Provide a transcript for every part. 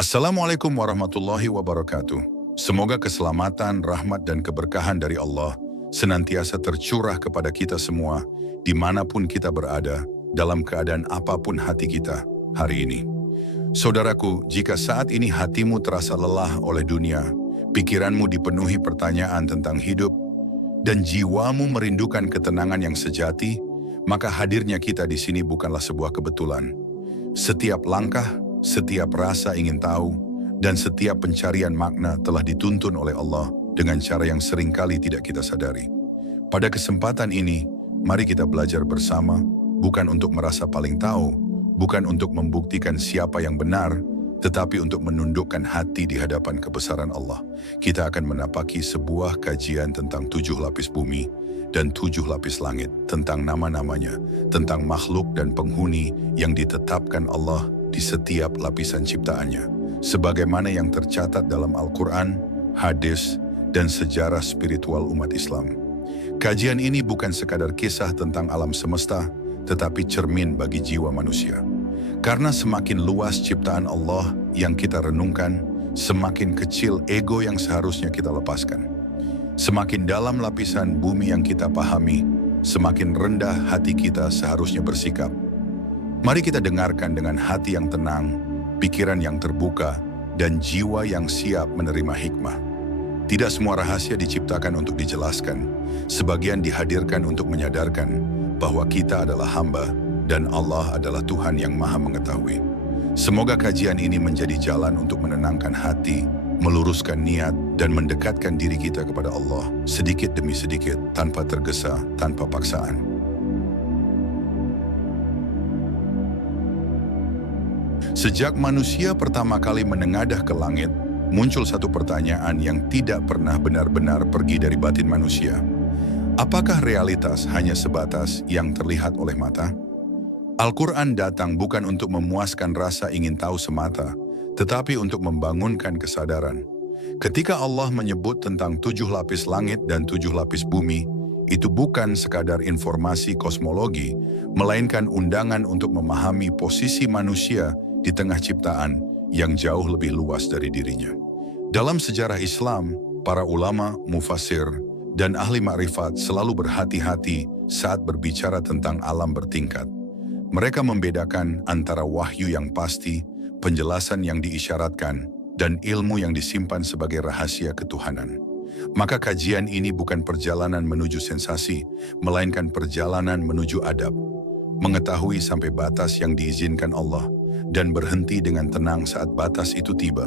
Assalamualaikum warahmatullahi wabarakatuh. Semoga keselamatan, rahmat, dan keberkahan dari Allah senantiasa tercurah kepada kita semua, dimanapun kita berada, dalam keadaan apapun hati kita hari ini. Saudaraku, jika saat ini hatimu terasa lelah oleh dunia, pikiranmu dipenuhi pertanyaan tentang hidup, dan jiwamu merindukan ketenangan yang sejati, maka hadirnya kita di sini bukanlah sebuah kebetulan. Setiap langkah, setiap rasa ingin tahu, dan setiap pencarian makna telah dituntun oleh Allah dengan cara yang seringkali tidak kita sadari. Pada kesempatan ini, mari kita belajar bersama, bukan untuk merasa paling tahu, bukan untuk membuktikan siapa yang benar, tetapi untuk menundukkan hati di hadapan kebesaran Allah. Kita akan menapaki sebuah kajian tentang 7 lapis bumi dan 7 lapis langit, tentang nama-namanya, tentang makhluk dan penghuni yang ditetapkan Allah di setiap lapisan ciptaannya, sebagaimana yang tercatat dalam Al-Quran, hadis, dan sejarah spiritual umat Islam. Kajian ini bukan sekadar kisah tentang alam semesta, tetapi cermin bagi jiwa manusia. Karena semakin luas ciptaan Allah yang kita renungkan, semakin kecil ego yang seharusnya kita lepaskan. Semakin dalam lapisan bumi yang kita pahami, semakin rendah hati kita seharusnya bersikap. Mari kita dengarkan dengan hati yang tenang, pikiran yang terbuka, dan jiwa yang siap menerima hikmah. Tidak semua rahasia diciptakan untuk dijelaskan, sebagian dihadirkan untuk menyadarkan bahwa kita adalah hamba dan Allah adalah Tuhan yang Maha Mengetahui. Semoga kajian ini menjadi jalan untuk menenangkan hati, meluruskan niat, dan mendekatkan diri kita kepada Allah sedikit demi sedikit, tanpa tergesa, tanpa paksaan. Sejak manusia pertama kali menengadah ke langit, muncul satu pertanyaan yang tidak pernah benar-benar pergi dari batin manusia. Apakah realitas hanya sebatas yang terlihat oleh mata? Al-Quran datang bukan untuk memuaskan rasa ingin tahu semata, tetapi untuk membangunkan kesadaran. Ketika Allah menyebut tentang 7 lapis langit dan 7 lapis bumi, itu bukan sekadar informasi kosmologi, melainkan undangan untuk memahami posisi manusia di tengah ciptaan yang jauh lebih luas dari dirinya. Dalam sejarah Islam, para ulama, mufassir, dan ahli makrifat selalu berhati-hati saat berbicara tentang alam bertingkat. Mereka membedakan antara wahyu yang pasti, penjelasan yang diisyaratkan, dan ilmu yang disimpan sebagai rahasia ketuhanan. Maka kajian ini bukan perjalanan menuju sensasi, melainkan perjalanan menuju adab. Mengetahui sampai batas yang diizinkan Allah, dan berhenti dengan tenang saat batas itu tiba.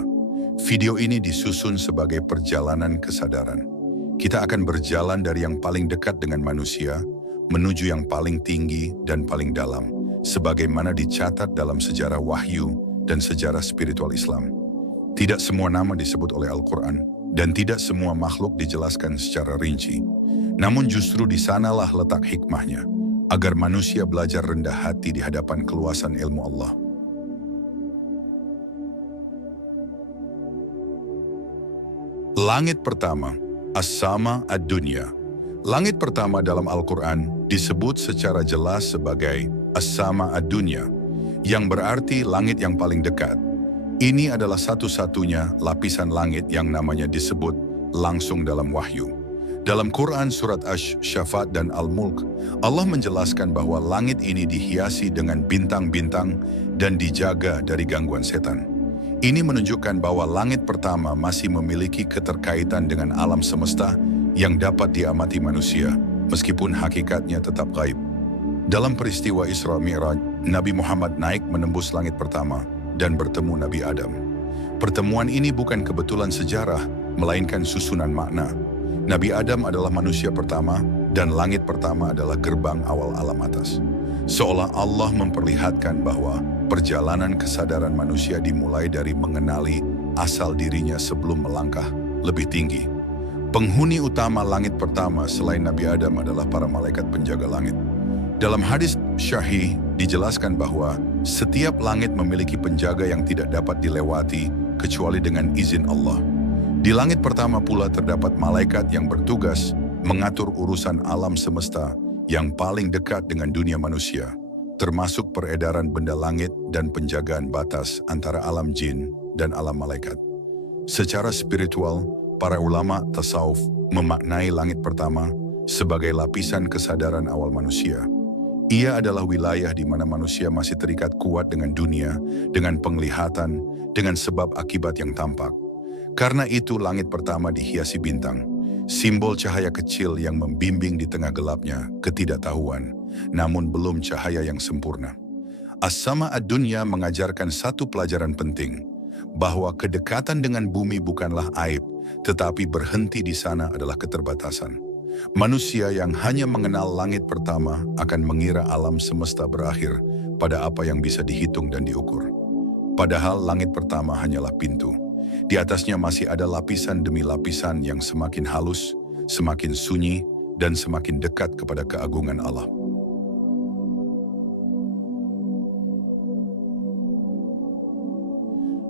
Video ini disusun sebagai perjalanan kesadaran. Kita akan berjalan dari yang paling dekat dengan manusia, menuju yang paling tinggi dan paling dalam, sebagaimana dicatat dalam sejarah wahyu dan sejarah spiritual Islam. Tidak semua nama disebut oleh Al-Quran, dan tidak semua makhluk dijelaskan secara rinci. Namun justru di sanalah letak hikmahnya, agar manusia belajar rendah hati di hadapan keluasan ilmu Allah. Langit pertama, As-Sama Ad-Dunya. Langit pertama dalam Al-Quran disebut secara jelas sebagai As-Sama Ad-Dunya, yang berarti langit yang paling dekat. Ini adalah satu-satunya lapisan langit yang namanya disebut langsung dalam wahyu. Dalam Quran surat Asy-Syafat dan Al-Mulk, Allah menjelaskan bahwa langit ini dihiasi dengan bintang-bintang dan dijaga dari gangguan setan. Ini menunjukkan bahwa langit pertama masih memiliki keterkaitan dengan alam semesta yang dapat diamati manusia, meskipun hakikatnya tetap gaib. Dalam peristiwa Isra Mi'raj, Nabi Muhammad naik menembus langit pertama dan bertemu Nabi Adam. Pertemuan ini bukan kebetulan sejarah, melainkan susunan makna. Nabi Adam adalah manusia pertama, dan langit pertama adalah gerbang awal alam atas. Seolah Allah memperlihatkan bahwa perjalanan kesadaran manusia dimulai dari mengenali asal dirinya sebelum melangkah lebih tinggi. Penghuni utama langit pertama selain Nabi Adam adalah para malaikat penjaga langit. Dalam hadis Syahih dijelaskan bahwa setiap langit memiliki penjaga yang tidak dapat dilewati kecuali dengan izin Allah. Di langit pertama pula terdapat malaikat yang bertugas mengatur urusan alam semesta yang paling dekat dengan dunia manusia, termasuk peredaran benda langit dan penjagaan batas antara alam jin dan alam malaikat. Secara spiritual, para ulama tasawuf memaknai langit pertama sebagai lapisan kesadaran awal manusia. Ia adalah wilayah di mana manusia masih terikat kuat dengan dunia, dengan penglihatan, dengan sebab akibat yang tampak. Karena itu langit pertama dihiasi bintang, simbol cahaya kecil yang membimbing di tengah gelapnya ketidaktahuan, namun belum cahaya yang sempurna. As-Sama ad-Dunya mengajarkan satu pelajaran penting, bahwa kedekatan dengan bumi bukanlah aib, tetapi berhenti di sana adalah keterbatasan. Manusia yang hanya mengenal langit pertama akan mengira alam semesta berakhir pada apa yang bisa dihitung dan diukur. Padahal langit pertama hanyalah pintu. Di atasnya masih ada lapisan demi lapisan yang semakin halus, semakin sunyi, dan semakin dekat kepada keagungan Allah.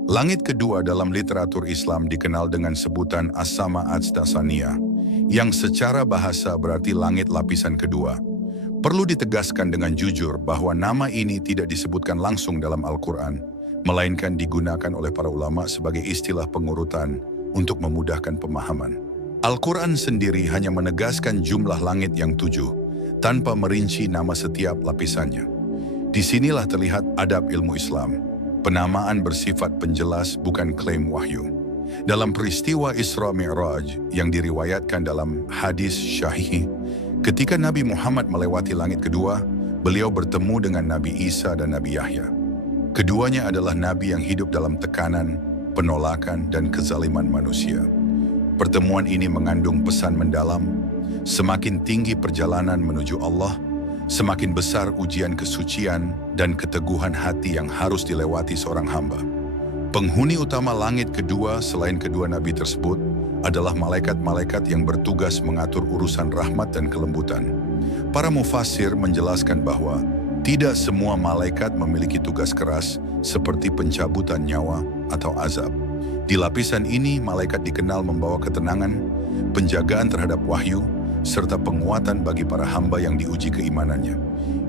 Langit kedua dalam literatur Islam dikenal dengan sebutan As-Sama Ats-Tsaniyah, yang secara bahasa berarti langit lapisan kedua. Perlu ditegaskan dengan jujur bahwa nama ini tidak disebutkan langsung dalam Al-Quran, melainkan digunakan oleh para ulama sebagai istilah pengurutan untuk memudahkan pemahaman. Al-Quran sendiri hanya menegaskan jumlah langit yang 7, tanpa merinci nama setiap lapisannya. Disinilah terlihat adab ilmu Islam. Penamaan bersifat penjelas, bukan klaim wahyu. Dalam peristiwa Isra Mi'raj yang diriwayatkan dalam hadis syahih, ketika Nabi Muhammad melewati langit kedua, beliau bertemu dengan Nabi Isa dan Nabi Yahya. Keduanya adalah nabi yang hidup dalam tekanan, penolakan, dan kezaliman manusia. Pertemuan ini mengandung pesan mendalam, semakin tinggi perjalanan menuju Allah, semakin besar ujian kesucian dan keteguhan hati yang harus dilewati seorang hamba. Penghuni utama langit kedua selain kedua nabi tersebut adalah malaikat-malaikat yang bertugas mengatur urusan rahmat dan kelembutan. Para mufassir menjelaskan bahwa tidak semua malaikat memiliki tugas keras seperti pencabutan nyawa atau azab. Di lapisan ini, malaikat dikenal membawa ketenangan, penjagaan terhadap wahyu, serta penguatan bagi para hamba yang diuji keimanannya.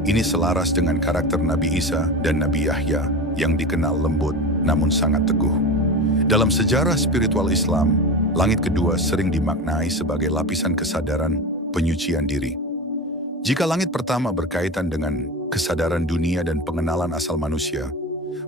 Ini selaras dengan karakter Nabi Isa dan Nabi Yahya yang dikenal lembut namun sangat teguh. Dalam sejarah spiritual Islam, langit kedua sering dimaknai sebagai lapisan kesadaran, penyucian diri. Jika langit pertama berkaitan dengan kesadaran dunia dan pengenalan asal manusia,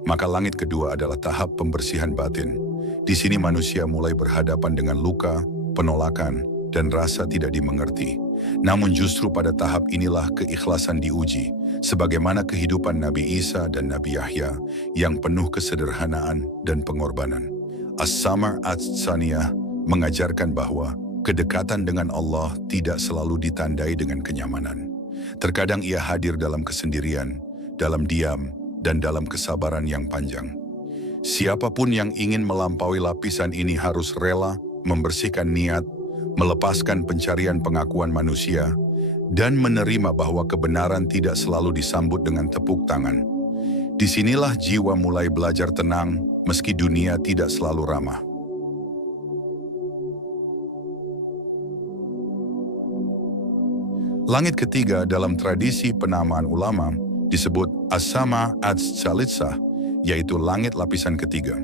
maka langit kedua adalah tahap pembersihan batin. Di sini manusia mulai berhadapan dengan luka, penolakan, dan rasa tidak dimengerti. Namun justru pada tahap inilah keikhlasan diuji, sebagaimana kehidupan Nabi Isa dan Nabi Yahya yang penuh kesederhanaan dan pengorbanan. As-Sama Ats-Tsaniyah mengajarkan bahwa kedekatan dengan Allah tidak selalu ditandai dengan kenyamanan. Terkadang ia hadir dalam kesendirian, dalam diam, dan dalam kesabaran yang panjang. Siapapun yang ingin melampaui lapisan ini harus rela membersihkan niat, melepaskan pencarian pengakuan manusia, dan menerima bahwa kebenaran tidak selalu disambut dengan tepuk tangan. Disinilah jiwa mulai belajar tenang meski dunia tidak selalu ramah. Langit ketiga dalam tradisi penamaan ulama disebut As-Sama Ats-Tsalitsah, yaitu langit lapisan ketiga.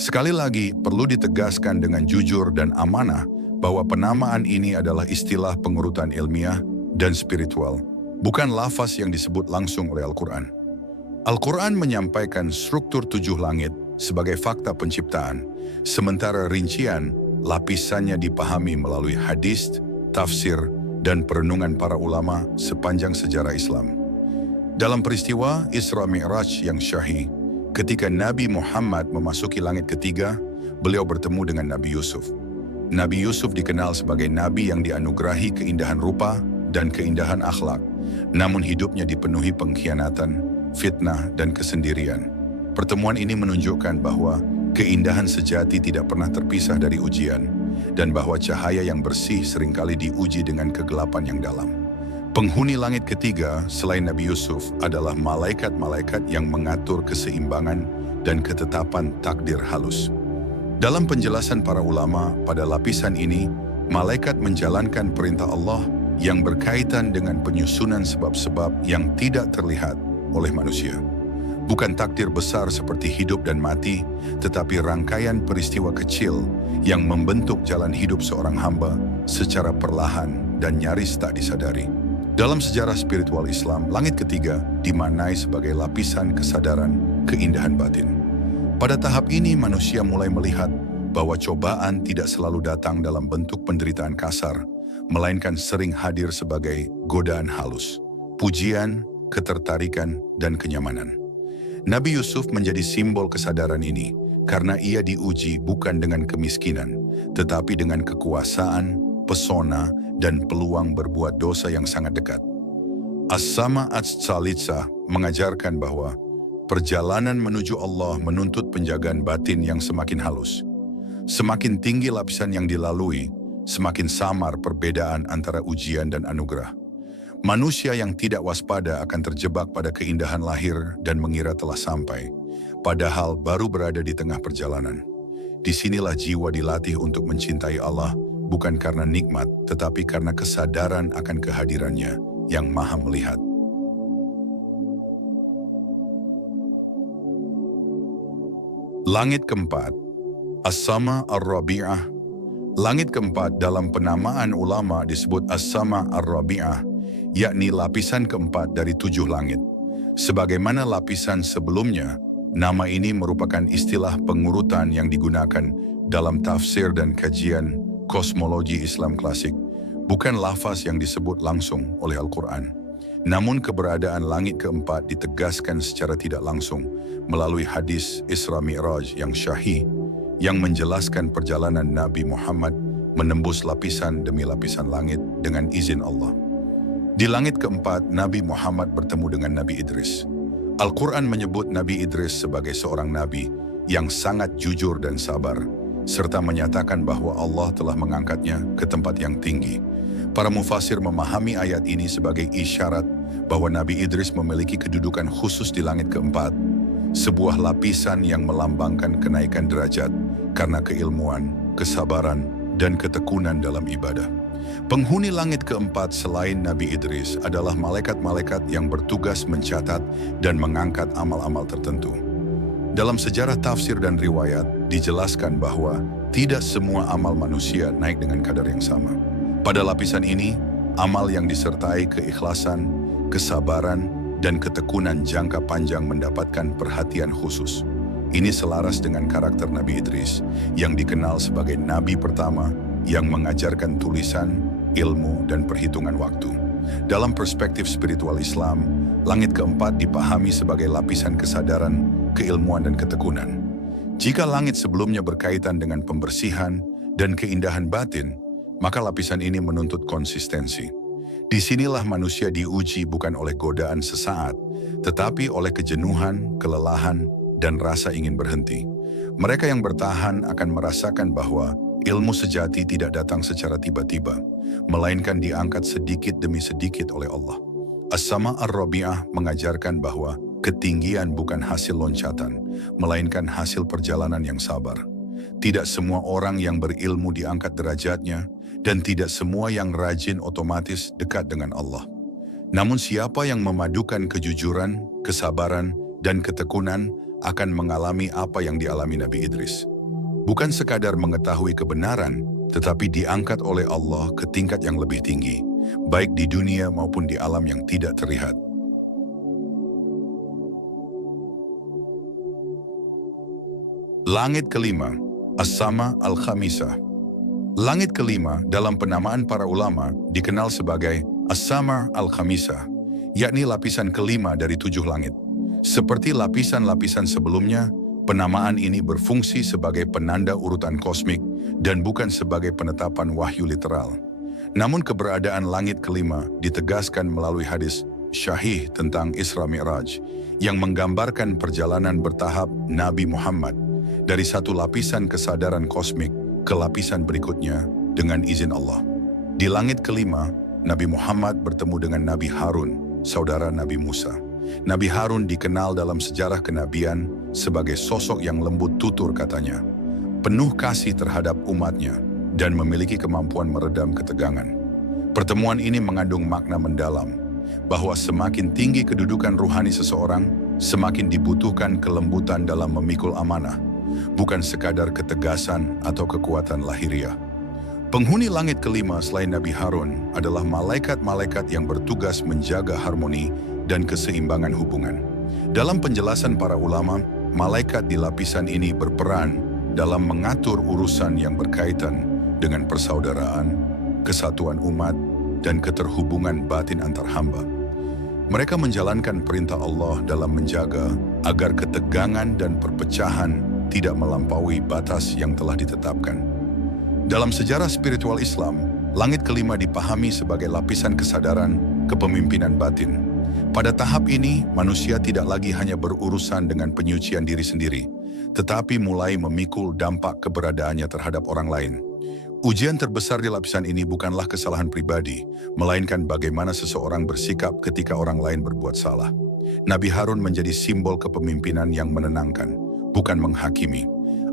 Sekali lagi perlu ditegaskan dengan jujur dan amanah bahwa penamaan ini adalah istilah pengurutan ilmiah dan spiritual, bukan lafaz yang disebut langsung oleh Al-Quran. Al-Quran menyampaikan struktur 7 langit sebagai fakta penciptaan, sementara rincian lapisannya dipahami melalui hadis, tafsir, dan perenungan para ulama sepanjang sejarah Islam. Dalam peristiwa Isra Mi'raj yang syahih, ketika Nabi Muhammad memasuki langit ketiga, beliau bertemu dengan Nabi Yusuf. Nabi Yusuf dikenal sebagai nabi yang dianugerahi keindahan rupa dan keindahan akhlak, namun hidupnya dipenuhi pengkhianatan, fitnah, dan kesendirian. Pertemuan ini menunjukkan bahwa keindahan sejati tidak pernah terpisah dari ujian, dan bahwa cahaya yang bersih seringkali diuji dengan kegelapan yang dalam. Penghuni langit ketiga selain Nabi Yusuf adalah malaikat-malaikat yang mengatur keseimbangan dan ketetapan takdir halus. Dalam penjelasan para ulama pada lapisan ini, malaikat menjalankan perintah Allah yang berkaitan dengan penyusunan sebab-sebab yang tidak terlihat oleh manusia. Bukan takdir besar seperti hidup dan mati, tetapi rangkaian peristiwa kecil yang membentuk jalan hidup seorang hamba secara perlahan dan nyaris tak disadari. Dalam sejarah spiritual Islam, langit ketiga dimaknai sebagai lapisan kesadaran keindahan batin. Pada tahap ini manusia mulai melihat bahwa cobaan tidak selalu datang dalam bentuk penderitaan kasar, melainkan sering hadir sebagai godaan halus, pujian, ketertarikan, dan kenyamanan. Nabi Yusuf menjadi simbol kesadaran ini karena ia diuji bukan dengan kemiskinan, tetapi dengan kekuasaan, pesona, dan peluang berbuat dosa yang sangat dekat. As-Sama As-Salitsa mengajarkan bahwa perjalanan menuju Allah menuntut penjagaan batin yang semakin halus. Semakin tinggi lapisan yang dilalui, semakin samar perbedaan antara ujian dan anugerah. Manusia yang tidak waspada akan terjebak pada keindahan lahir dan mengira telah sampai, padahal baru berada di tengah perjalanan. Disinilah jiwa dilatih untuk mencintai Allah, bukan karena nikmat, tetapi karena kesadaran akan kehadirannya yang maha melihat. Langit keempat, As-Sama Ar-Rabi'ah. Langit keempat dalam penamaan ulama disebut As-Sama Ar-Rabi'ah, yakni lapisan keempat dari 7 langit. Sebagaimana lapisan sebelumnya, nama ini merupakan istilah pengurutan yang digunakan dalam tafsir dan kajian kosmologi Islam klasik, bukan lafaz yang disebut langsung oleh Al-Quran. Namun keberadaan langit keempat ditegaskan secara tidak langsung melalui hadis Isra Mi'raj yang syahih, yang menjelaskan perjalanan Nabi Muhammad menembus lapisan demi lapisan langit dengan izin Allah. Di langit keempat, Nabi Muhammad bertemu dengan Nabi Idris. Al-Quran menyebut Nabi Idris sebagai seorang nabi yang sangat jujur dan sabar, serta menyatakan bahwa Allah telah mengangkatnya ke tempat yang tinggi. Para mufasir memahami ayat ini sebagai isyarat bahwa Nabi Idris memiliki kedudukan khusus di langit keempat, sebuah lapisan yang melambangkan kenaikan derajat karena keilmuan, kesabaran, dan ketekunan dalam ibadah. Penghuni langit keempat selain Nabi Idris adalah malaikat-malaikat yang bertugas mencatat dan mengangkat amal-amal tertentu. Dalam sejarah tafsir dan riwayat, dijelaskan bahwa tidak semua amal manusia naik dengan kadar yang sama. Pada lapisan ini, amal yang disertai keikhlasan, kesabaran, dan ketekunan jangka panjang mendapatkan perhatian khusus. Ini selaras dengan karakter Nabi Idris, yang dikenal sebagai nabi pertama yang mengajarkan tulisan, ilmu, dan perhitungan waktu. Dalam perspektif spiritual Islam, langit keempat dipahami sebagai lapisan kesadaran, keilmuan, dan ketekunan. Jika langit sebelumnya berkaitan dengan pembersihan dan keindahan batin, maka lapisan ini menuntut konsistensi. Disinilah manusia diuji bukan oleh godaan sesaat, tetapi oleh kejenuhan, kelelahan, dan rasa ingin berhenti. Mereka yang bertahan akan merasakan bahwa ilmu sejati tidak datang secara tiba-tiba, melainkan diangkat sedikit demi sedikit oleh Allah. As-Sama Ar-Rabi'ah mengajarkan bahwa ketinggian bukan hasil loncatan, melainkan hasil perjalanan yang sabar. Tidak semua orang yang berilmu diangkat derajatnya, dan tidak semua yang rajin otomatis dekat dengan Allah. Namun siapa yang memadukan kejujuran, kesabaran, dan ketekunan akan mengalami apa yang dialami Nabi Idris. Bukan sekadar mengetahui kebenaran, tetapi diangkat oleh Allah ke tingkat yang lebih tinggi, baik di dunia maupun di alam yang tidak terlihat. Langit kelima, As-Sama Al-Khamisah. Langit kelima dalam penamaan para ulama dikenal sebagai As-Sama Al-Khamisah, yakni lapisan kelima dari 7 langit. Seperti lapisan-lapisan sebelumnya, penamaan ini berfungsi sebagai penanda urutan kosmik dan bukan sebagai penetapan wahyu literal. Namun keberadaan langit kelima ditegaskan melalui hadis syahih tentang Isra Mi'raj yang menggambarkan perjalanan bertahap Nabi Muhammad dari satu lapisan kesadaran kosmik ke lapisan berikutnya dengan izin Allah. Di langit kelima, Nabi Muhammad bertemu dengan Nabi Harun, saudara Nabi Musa. Nabi Harun dikenal dalam sejarah kenabian sebagai sosok yang lembut tutur katanya, penuh kasih terhadap umatnya, dan memiliki kemampuan meredam ketegangan. Pertemuan ini mengandung makna mendalam, bahwa semakin tinggi kedudukan ruhani seseorang, semakin dibutuhkan kelembutan dalam memikul amanah, bukan sekadar ketegasan atau kekuatan lahiriah. Penghuni langit kelima selain Nabi Harun adalah malaikat-malaikat yang bertugas menjaga harmoni dan keseimbangan hubungan. Dalam penjelasan para ulama, malaikat di lapisan ini berperan dalam mengatur urusan yang berkaitan dengan persaudaraan, kesatuan umat, dan keterhubungan batin antar hamba. Mereka menjalankan perintah Allah dalam menjaga agar ketegangan dan perpecahan tidak melampaui batas yang telah ditetapkan. Dalam sejarah spiritual Islam, langit kelima dipahami sebagai lapisan kesadaran kepemimpinan batin. Pada tahap ini, manusia tidak lagi hanya berurusan dengan penyucian diri sendiri, tetapi mulai memikul dampak keberadaannya terhadap orang lain. Ujian terbesar di lapisan ini bukanlah kesalahan pribadi, melainkan bagaimana seseorang bersikap ketika orang lain berbuat salah. Nabi Harun menjadi simbol kepemimpinan yang menenangkan, bukan menghakimi.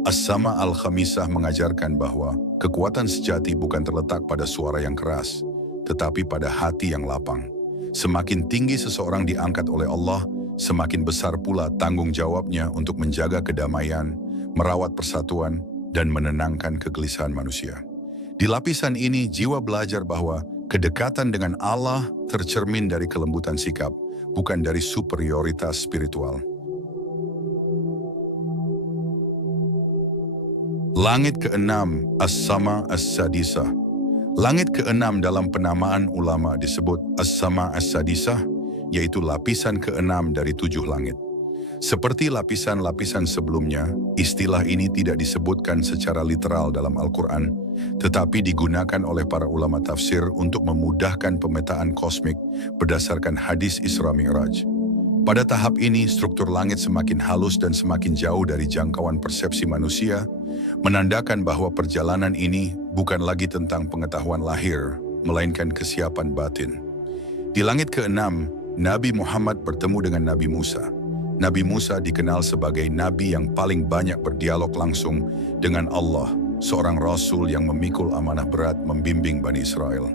As-Sama Al-Khamisah mengajarkan bahwa kekuatan sejati bukan terletak pada suara yang keras, tetapi pada hati yang lapang. Semakin tinggi seseorang diangkat oleh Allah, semakin besar pula tanggung jawabnya untuk menjaga kedamaian, merawat persatuan, dan menenangkan kegelisahan manusia. Di lapisan ini, jiwa belajar bahwa kedekatan dengan Allah tercermin dari kelembutan sikap, bukan dari superioritas spiritual. Langit keenam, As-Sama As-Sadisah. Langit keenam dalam penamaan ulama disebut As-Sama As-Sadisah, yaitu lapisan keenam dari 7 langit. Seperti lapisan-lapisan sebelumnya, istilah ini tidak disebutkan secara literal dalam Al-Quran, tetapi digunakan oleh para ulama tafsir untuk memudahkan pemetaan kosmik berdasarkan hadis Isra Mi'raj. Pada tahap ini, struktur langit semakin halus dan semakin jauh dari jangkauan persepsi manusia, menandakan bahwa perjalanan ini bukan lagi tentang pengetahuan lahir, melainkan kesiapan batin. Di langit keenam, Nabi Muhammad bertemu dengan Nabi Musa. Nabi Musa dikenal sebagai nabi yang paling banyak berdialog langsung dengan Allah, seorang rasul yang memikul amanah berat membimbing Bani Israel.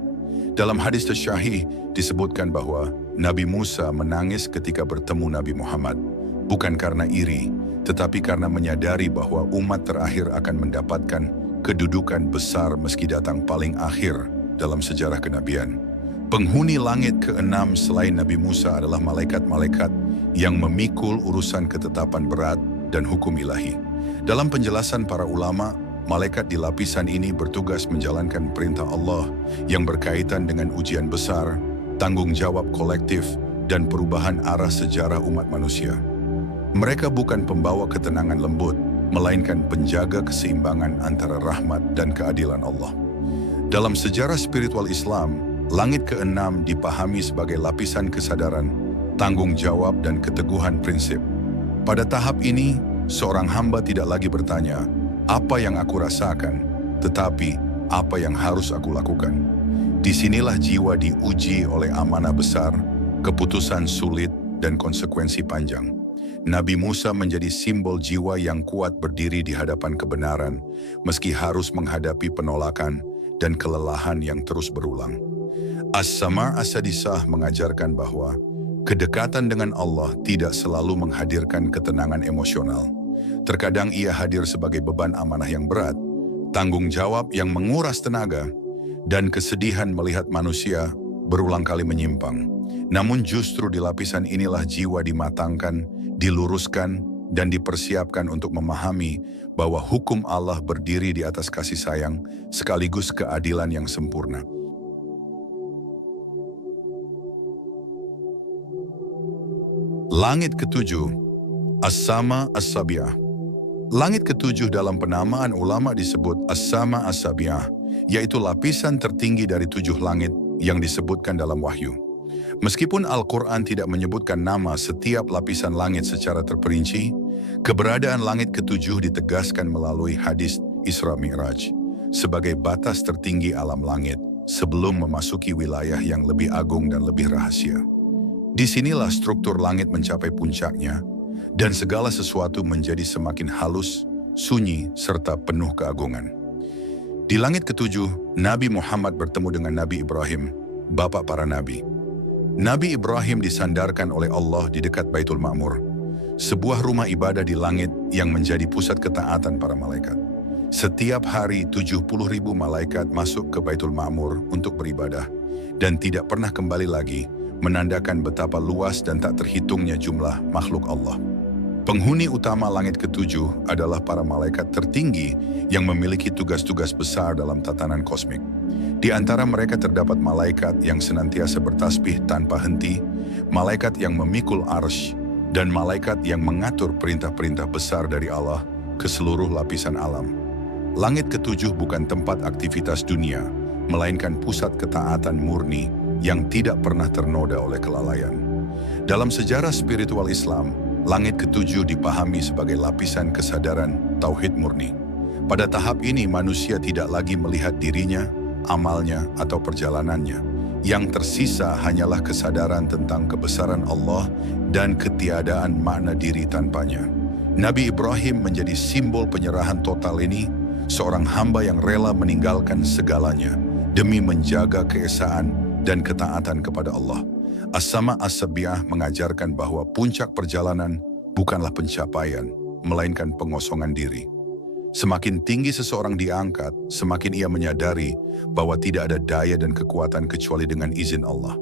Dalam hadis Syahih disebutkan bahwa Nabi Musa menangis ketika bertemu Nabi Muhammad, bukan karena iri, tetapi karena menyadari bahwa umat terakhir akan mendapatkan kedudukan besar meski datang paling akhir dalam sejarah kenabian. Penghuni langit keenam selain Nabi Musa adalah malaikat-malaikat yang memikul urusan ketetapan berat dan hukum ilahi. Dalam penjelasan para ulama, malaikat di lapisan ini bertugas menjalankan perintah Allah yang berkaitan dengan ujian besar, tanggung jawab kolektif, dan perubahan arah sejarah umat manusia. Mereka bukan pembawa ketenangan lembut, melainkan penjaga keseimbangan antara rahmat dan keadilan Allah. Dalam sejarah spiritual Islam, langit keenam dipahami sebagai lapisan kesadaran, tanggung jawab, dan keteguhan prinsip. Pada tahap ini, seorang hamba tidak lagi bertanya, apa yang aku rasakan, tetapi apa yang harus aku lakukan. Disinilah jiwa diuji oleh amanah besar, keputusan sulit, dan konsekuensi panjang. Nabi Musa menjadi simbol jiwa yang kuat berdiri di hadapan kebenaran, meski harus menghadapi penolakan dan kelelahan yang terus berulang. As-Sama As-Sadisah mengajarkan bahwa kedekatan dengan Allah tidak selalu menghadirkan ketenangan emosional. Terkadang ia hadir sebagai beban amanah yang berat, tanggung jawab yang menguras tenaga, dan kesedihan melihat manusia berulang kali menyimpang. Namun justru di lapisan inilah jiwa dimatangkan, diluruskan, dan dipersiapkan untuk memahami bahwa hukum Allah berdiri di atas kasih sayang sekaligus keadilan yang sempurna. Langit ketujuh, As-Sama As-Sabi'ah. Langit ketujuh dalam penamaan ulama disebut As-Sama As-Sabi'ah, yaitu lapisan tertinggi dari 7 langit yang disebutkan dalam wahyu. Meskipun Al-Quran tidak menyebutkan nama setiap lapisan langit secara terperinci, keberadaan langit ketujuh ditegaskan melalui hadis Isra Mi'raj sebagai batas tertinggi alam langit sebelum memasuki wilayah yang lebih agung dan lebih rahasia. Disinilah struktur langit mencapai puncaknya dan segala sesuatu menjadi semakin halus, sunyi, serta penuh keagungan. Di langit ketujuh, Nabi Muhammad bertemu dengan Nabi Ibrahim, bapak para nabi. Nabi Ibrahim disandarkan oleh Allah di dekat Baitul Ma'mur, sebuah rumah ibadah di langit yang menjadi pusat ketaatan para malaikat. Setiap hari 70.000 malaikat masuk ke Baitul Ma'mur untuk beribadah dan tidak pernah kembali lagi, menandakan betapa luas dan tak terhitungnya jumlah makhluk Allah. Penghuni utama langit ketujuh adalah para malaikat tertinggi yang memiliki tugas-tugas besar dalam tatanan kosmik. Di antara mereka terdapat malaikat yang senantiasa bertasbih tanpa henti, malaikat yang memikul arsy, dan malaikat yang mengatur perintah-perintah besar dari Allah ke seluruh lapisan alam. Langit ketujuh bukan tempat aktivitas dunia, melainkan pusat ketaatan murni yang tidak pernah ternoda oleh kelalaian. Dalam sejarah spiritual Islam, langit ketujuh dipahami sebagai lapisan kesadaran tauhid murni. Pada tahap ini manusia tidak lagi melihat dirinya, amalnya, atau perjalanannya. Yang tersisa hanyalah kesadaran tentang kebesaran Allah dan ketiadaan makna diri tanpanya. Nabi Ibrahim menjadi simbol penyerahan total ini, seorang hamba yang rela meninggalkan segalanya demi menjaga keesaan dan ketaatan kepada Allah. As-Sama As-Sabi'ah mengajarkan bahwa puncak perjalanan bukanlah pencapaian, melainkan pengosongan diri. Semakin tinggi seseorang diangkat, semakin ia menyadari bahwa tidak ada daya dan kekuatan kecuali dengan izin Allah.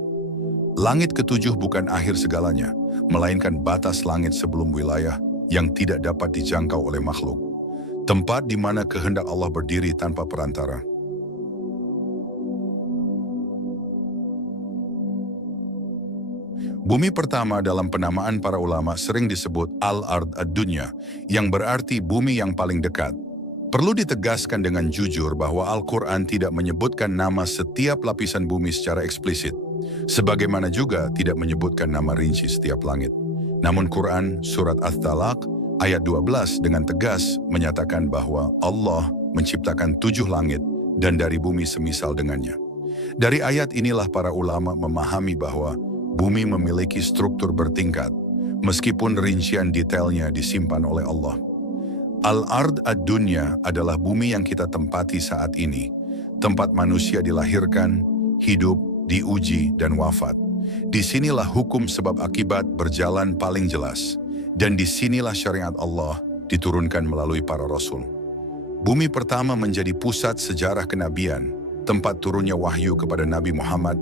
Langit ketujuh bukan akhir segalanya, melainkan batas langit sebelum wilayah yang tidak dapat dijangkau oleh makhluk. Tempat di mana kehendak Allah berdiri tanpa perantara. Bumi pertama dalam penamaan para ulama sering disebut Al-Ard Ad-Dunya, yang berarti bumi yang paling dekat. Perlu ditegaskan dengan jujur bahwa Al-Quran tidak menyebutkan nama setiap lapisan bumi secara eksplisit, sebagaimana juga tidak menyebutkan nama rinci setiap langit. Namun Quran Surat At-Talaq ayat 12 dengan tegas menyatakan bahwa Allah menciptakan 7 langit dan dari bumi semisal dengannya. Dari ayat inilah para ulama memahami bahwa bumi memiliki struktur bertingkat, meskipun rincian detailnya disimpan oleh Allah. Al-Ard Ad-Dunya adalah bumi yang kita tempati saat ini, tempat manusia dilahirkan, hidup, diuji, dan wafat. Disinilah hukum sebab akibat berjalan paling jelas, dan disinilah syariat Allah diturunkan melalui para rasul. Bumi pertama menjadi pusat sejarah kenabian, tempat turunnya wahyu kepada Nabi Muhammad,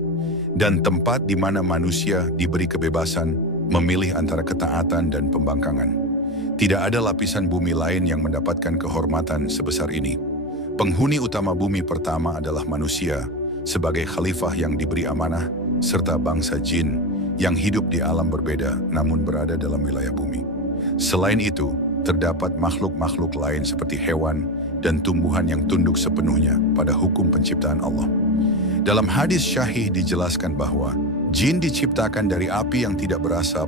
dan tempat di mana manusia diberi kebebasan memilih antara ketaatan dan pembangkangan. Tidak ada lapisan bumi lain yang mendapatkan kehormatan sebesar ini. Penghuni utama bumi pertama adalah manusia, sebagai khalifah yang diberi amanah, serta bangsa jin yang hidup di alam berbeda namun berada dalam wilayah bumi. Selain itu, terdapat makhluk-makhluk lain seperti hewan dan tumbuhan yang tunduk sepenuhnya pada hukum penciptaan Allah. Dalam hadis syahih dijelaskan bahwa jin diciptakan dari api yang tidak berasap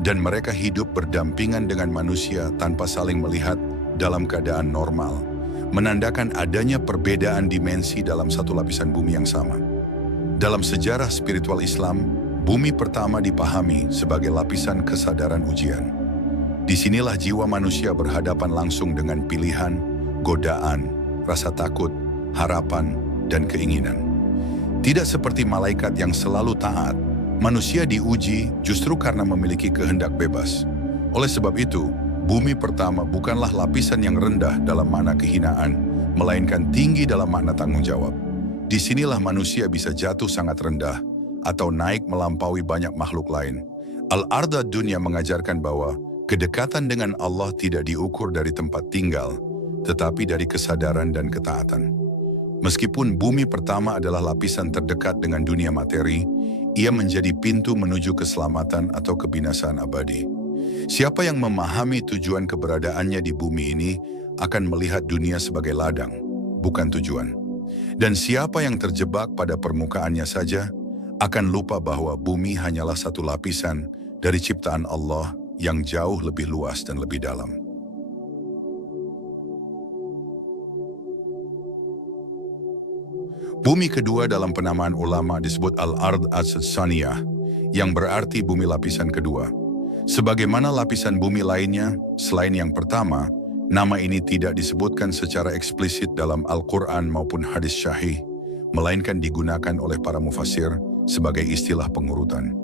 dan mereka hidup berdampingan dengan manusia tanpa saling melihat dalam keadaan normal, menandakan adanya perbedaan dimensi dalam satu lapisan bumi yang sama. Dalam sejarah spiritual Islam, bumi pertama dipahami sebagai lapisan kesadaran ujian. Disinilah jiwa manusia berhadapan langsung dengan pilihan, godaan, rasa takut, harapan, dan keinginan. Tidak seperti malaikat yang selalu taat, manusia diuji justru karena memiliki kehendak bebas. Oleh sebab itu, bumi pertama bukanlah lapisan yang rendah dalam makna kehinaan, melainkan tinggi dalam makna tanggung jawab. Disinilah manusia bisa jatuh sangat rendah atau naik melampaui banyak makhluk lain. Al-Ard Ad-Dunya mengajarkan bahwa kedekatan dengan Allah tidak diukur dari tempat tinggal, tetapi dari kesadaran dan ketaatan. Meskipun bumi pertama adalah lapisan terdekat dengan dunia materi, ia menjadi pintu menuju keselamatan atau kebinasaan abadi. Siapa yang memahami tujuan keberadaannya di bumi ini akan melihat dunia sebagai ladang, bukan tujuan. Dan siapa yang terjebak pada permukaannya saja akan lupa bahwa bumi hanyalah satu lapisan dari ciptaan Allah yang jauh lebih luas dan lebih dalam. Bumi kedua dalam penamaan ulama disebut Al-Ard As-Saniyah, yang berarti bumi lapisan kedua. Sebagaimana lapisan bumi lainnya, selain yang pertama, nama ini tidak disebutkan secara eksplisit dalam Al-Quran maupun hadis syahih, melainkan digunakan oleh para mufassir sebagai istilah pengurutan.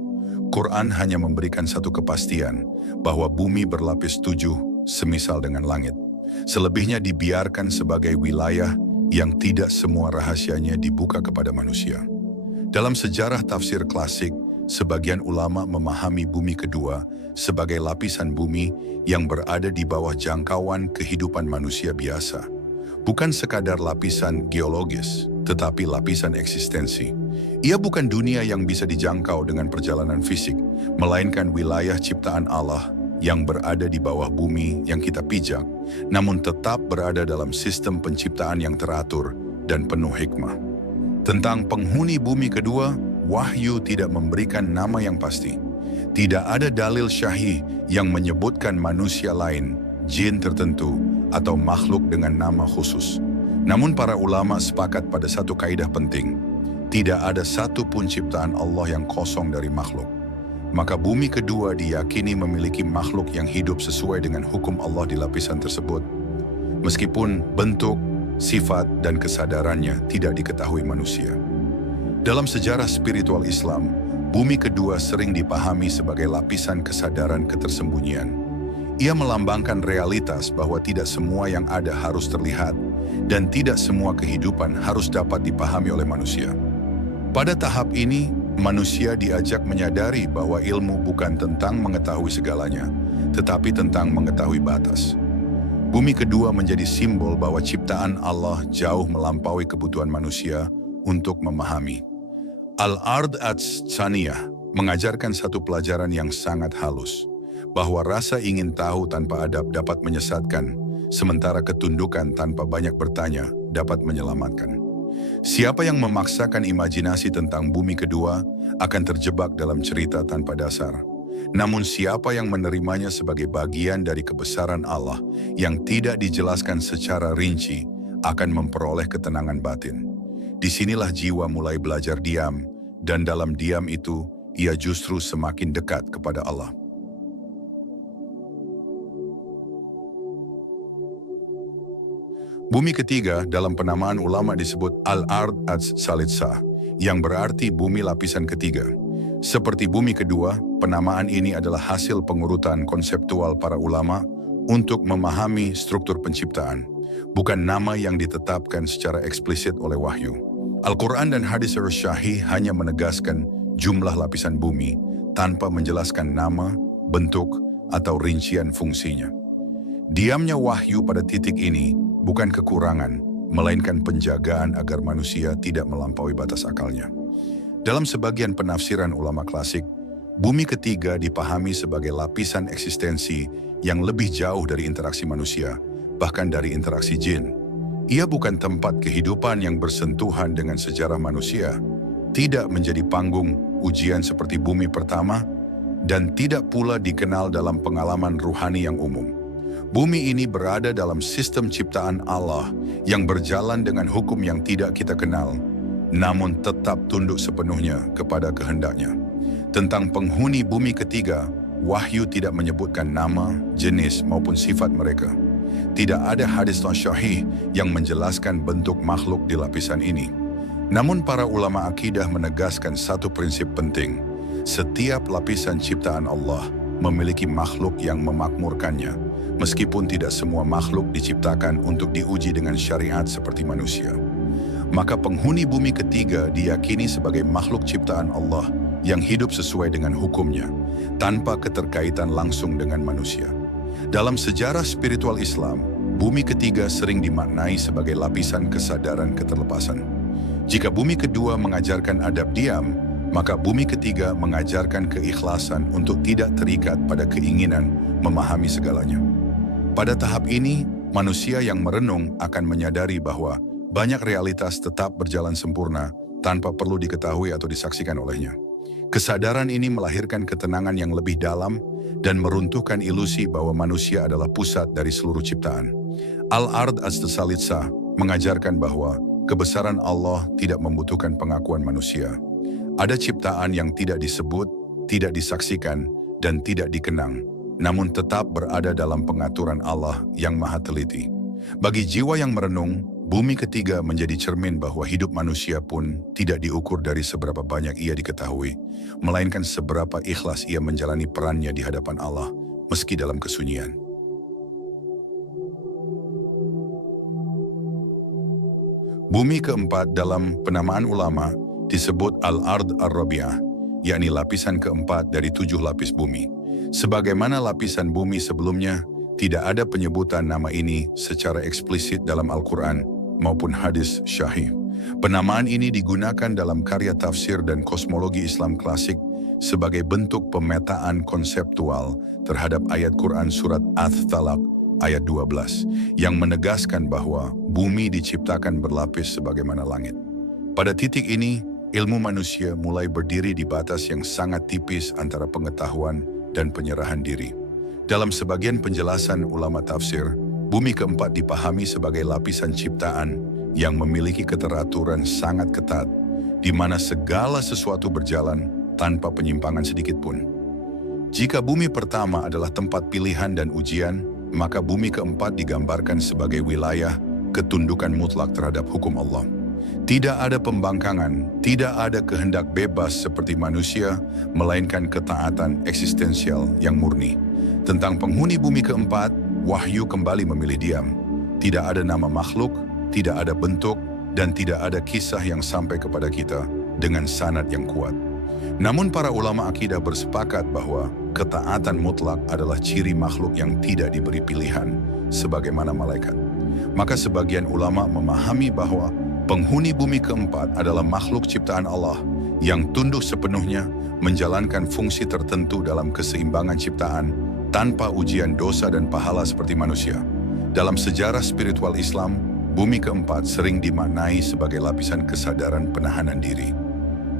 Quran hanya memberikan satu kepastian bahwa bumi berlapis 7 semisal dengan langit. Selebihnya dibiarkan sebagai wilayah yang tidak semua rahasianya dibuka kepada manusia. Dalam sejarah tafsir klasik, sebagian ulama memahami bumi kedua sebagai lapisan bumi yang berada di bawah jangkauan kehidupan manusia biasa. Bukan sekadar lapisan geologis, tetapi lapisan eksistensi. Ia bukan dunia yang bisa dijangkau dengan perjalanan fisik, melainkan wilayah ciptaan Allah yang berada di bawah bumi yang kita pijak, namun tetap berada dalam sistem penciptaan yang teratur dan penuh hikmah. Tentang penghuni bumi kedua, wahyu tidak memberikan nama yang pasti. Tidak ada dalil syahih yang menyebutkan manusia lain, jin tertentu, atau makhluk dengan nama khusus. Namun para ulama sepakat pada satu kaidah penting. Tidak ada satu pun ciptaan Allah yang kosong dari makhluk. Maka bumi kedua diyakini memiliki makhluk yang hidup sesuai dengan hukum Allah di lapisan tersebut. Meskipun bentuk, sifat, dan kesadarannya tidak diketahui manusia. Dalam sejarah spiritual Islam, bumi kedua sering dipahami sebagai lapisan kesadaran ketersembunyian. Ia melambangkan realitas bahwa tidak semua yang ada harus terlihat, dan tidak semua kehidupan harus dapat dipahami oleh manusia. Pada tahap ini, manusia diajak menyadari bahwa ilmu bukan tentang mengetahui segalanya, tetapi tentang mengetahui batas. Bumi kedua menjadi simbol bahwa ciptaan Allah jauh melampaui kebutuhan manusia untuk memahami. Al-Ard Ats-Tsaniyah mengajarkan satu pelajaran yang sangat halus, bahwa rasa ingin tahu tanpa adab dapat menyesatkan, sementara ketundukan tanpa banyak bertanya dapat menyelamatkan. Siapa yang memaksakan imajinasi tentang bumi kedua akan terjebak dalam cerita tanpa dasar. Namun siapa yang menerimanya sebagai bagian dari kebesaran Allah yang tidak dijelaskan secara rinci akan memperoleh ketenangan batin. Disinilah jiwa mulai belajar diam, dan dalam diam itu ia justru semakin dekat kepada Allah. Bumi ketiga dalam penamaan ulama disebut Al-Ard Ats-Salitsah, yang berarti bumi lapisan ketiga. Seperti bumi kedua, penamaan ini adalah hasil pengurutan konseptual para ulama untuk memahami struktur penciptaan, bukan nama yang ditetapkan secara eksplisit oleh wahyu. Al-Quran dan hadis syahih hanya menegaskan jumlah lapisan bumi tanpa menjelaskan nama, bentuk, atau rincian fungsinya. Diamnya wahyu pada titik ini bukan kekurangan, melainkan penjagaan agar manusia tidak melampaui batas akalnya. Dalam sebagian penafsiran ulama klasik, bumi ketiga dipahami sebagai lapisan eksistensi yang lebih jauh dari interaksi manusia, bahkan dari interaksi jin. Ia bukan tempat kehidupan yang bersentuhan dengan sejarah manusia, tidak menjadi panggung ujian seperti bumi pertama, dan tidak pula dikenal dalam pengalaman ruhani yang umum. Bumi ini berada dalam sistem ciptaan Allah yang berjalan dengan hukum yang tidak kita kenal, namun tetap tunduk sepenuhnya kepada kehendaknya. Tentang penghuni bumi ketiga, wahyu tidak menyebutkan nama, jenis, maupun sifat mereka. Tidak ada hadis syahih yang menjelaskan bentuk makhluk di lapisan ini. Namun para ulama akidah menegaskan satu prinsip penting. Setiap lapisan ciptaan Allah memiliki makhluk yang memakmurkannya, meskipun tidak semua makhluk diciptakan untuk diuji dengan syariat seperti manusia. Maka penghuni bumi ketiga diyakini sebagai makhluk ciptaan Allah yang hidup sesuai dengan hukumnya, tanpa keterkaitan langsung dengan manusia. Dalam sejarah spiritual Islam, bumi ketiga sering dimaknai sebagai lapisan kesadaran keterlepasan. Jika bumi kedua mengajarkan adab diam, maka bumi ketiga mengajarkan keikhlasan untuk tidak terikat pada keinginan memahami segalanya. Pada tahap ini, manusia yang merenung akan menyadari bahwa banyak realitas tetap berjalan sempurna tanpa perlu diketahui atau disaksikan olehnya. Kesadaran ini melahirkan ketenangan yang lebih dalam dan meruntuhkan ilusi bahwa manusia adalah pusat dari seluruh ciptaan. Al-Ard Ats-Salitsah mengajarkan bahwa kebesaran Allah tidak membutuhkan pengakuan manusia. Ada ciptaan yang tidak disebut, tidak disaksikan, dan tidak dikenang, namun tetap berada dalam pengaturan Allah yang maha teliti. Bagi jiwa yang merenung, Bumi ketiga menjadi cermin bahwa hidup manusia pun tidak diukur dari seberapa banyak ia diketahui, melainkan seberapa ikhlas ia menjalani perannya di hadapan Allah, meski dalam kesunyian. Bumi keempat dalam penamaan ulama disebut Al-Ard Ar-Rabi'ah, yakni lapisan keempat dari 7 lapis bumi. Sebagaimana lapisan bumi sebelumnya, tidak ada penyebutan nama ini secara eksplisit dalam Al-Quran maupun hadis syahih. Penamaan ini digunakan dalam karya tafsir dan kosmologi Islam klasik sebagai bentuk pemetaan konseptual terhadap ayat Quran surat At-Talaq ayat 12 yang menegaskan bahwa bumi diciptakan berlapis sebagaimana langit. Pada titik ini, ilmu manusia mulai berdiri di batas yang sangat tipis antara pengetahuan dan penyerahan diri. Dalam sebagian penjelasan ulama tafsir, bumi keempat dipahami sebagai lapisan ciptaan yang memiliki keteraturan sangat ketat, di mana segala sesuatu berjalan tanpa penyimpangan sedikit pun. Jika bumi pertama adalah tempat pilihan dan ujian, maka bumi keempat digambarkan sebagai wilayah ketundukan mutlak terhadap hukum Allah. Tidak ada pembangkangan, tidak ada kehendak bebas seperti manusia, melainkan ketaatan eksistensial yang murni. Tentang penghuni bumi keempat, wahyu kembali memilih diam. Tidak ada nama makhluk, tidak ada bentuk, dan tidak ada kisah yang sampai kepada kita dengan sanad yang kuat. Namun para ulama akidah bersepakat bahwa ketaatan mutlak adalah ciri makhluk yang tidak diberi pilihan, sebagaimana malaikat. Maka sebagian ulama memahami bahwa penghuni bumi keempat adalah makhluk ciptaan Allah yang tunduk sepenuhnya menjalankan fungsi tertentu dalam keseimbangan ciptaan tanpa ujian dosa dan pahala seperti manusia. Dalam sejarah spiritual Islam, bumi keempat sering dimaknai sebagai lapisan kesadaran penahanan diri.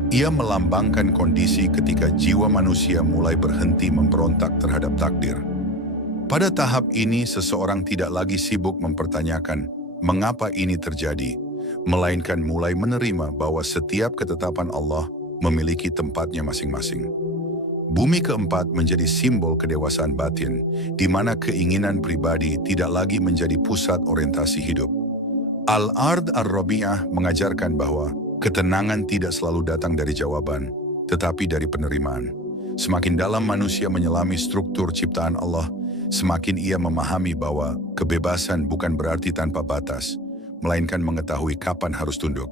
Ia melambangkan kondisi ketika jiwa manusia mulai berhenti memberontak terhadap takdir. Pada tahap ini, seseorang tidak lagi sibuk mempertanyakan mengapa ini terjadi, melainkan mulai menerima bahwa setiap ketetapan Allah memiliki tempatnya masing-masing. Bumi keempat menjadi simbol kedewasaan batin, di mana keinginan pribadi tidak lagi menjadi pusat orientasi hidup. Al-Ard Ar-Rabi'ah mengajarkan bahwa ketenangan tidak selalu datang dari jawaban, tetapi dari penerimaan. Semakin dalam manusia menyelami struktur ciptaan Allah, semakin ia memahami bahwa kebebasan bukan berarti tanpa batas, melainkan mengetahui kapan harus tunduk.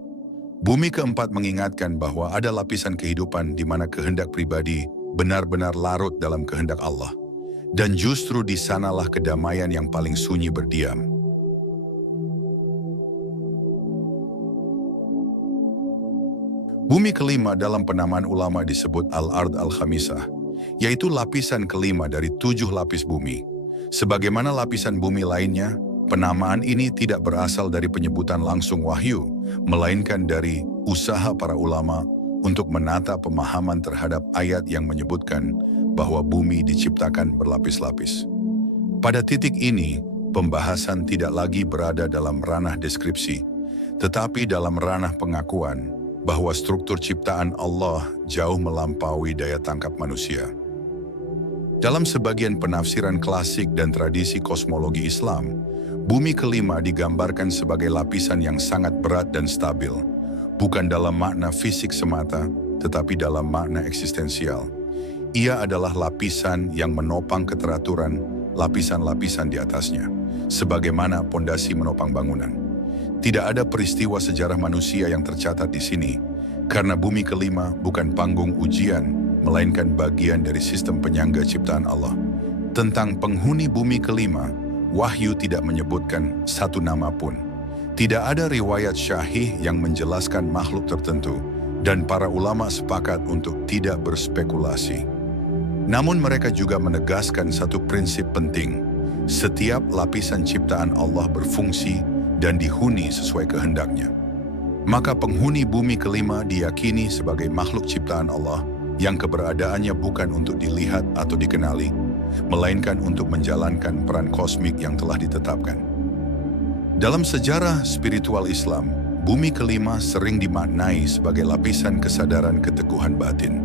Bumi keempat mengingatkan bahwa ada lapisan kehidupan di mana kehendak pribadi benar-benar larut dalam kehendak Allah. Dan justru di sanalah kedamaian yang paling sunyi berdiam. Bumi kelima dalam penamaan ulama disebut Al-Ard Al-Khamisah, yaitu lapisan kelima dari 7 lapis bumi. Sebagaimana lapisan bumi lainnya, penamaan ini tidak berasal dari penyebutan langsung wahyu, melainkan dari usaha para ulama untuk menata pemahaman terhadap ayat yang menyebutkan bahwa bumi diciptakan berlapis-lapis. Pada titik ini, pembahasan tidak lagi berada dalam ranah deskripsi, tetapi dalam ranah pengakuan bahwa struktur ciptaan Allah jauh melampaui daya tangkap manusia. Dalam sebagian penafsiran klasik dan tradisi kosmologi Islam, bumi kelima digambarkan sebagai lapisan yang sangat berat dan stabil, bukan dalam makna fisik semata, tetapi dalam makna eksistensial. Ia adalah lapisan yang menopang keteraturan, lapisan-lapisan di atasnya, sebagaimana pondasi menopang bangunan. Tidak ada peristiwa sejarah manusia yang tercatat di sini, karena bumi kelima bukan panggung ujian, melainkan bagian dari sistem penyangga ciptaan Allah. Tentang penghuni bumi kelima, wahyu tidak menyebutkan satu nama pun. Tidak ada riwayat syahih yang menjelaskan makhluk tertentu, dan para ulama sepakat untuk tidak berspekulasi. Namun mereka juga menegaskan satu prinsip penting. Setiap lapisan ciptaan Allah berfungsi dan dihuni sesuai kehendaknya. Maka penghuni bumi kelima diyakini sebagai makhluk ciptaan Allah yang keberadaannya bukan untuk dilihat atau dikenali, melainkan untuk menjalankan peran kosmik yang telah ditetapkan. Dalam sejarah spiritual Islam, bumi kelima sering dimaknai sebagai lapisan kesadaran keteguhan batin.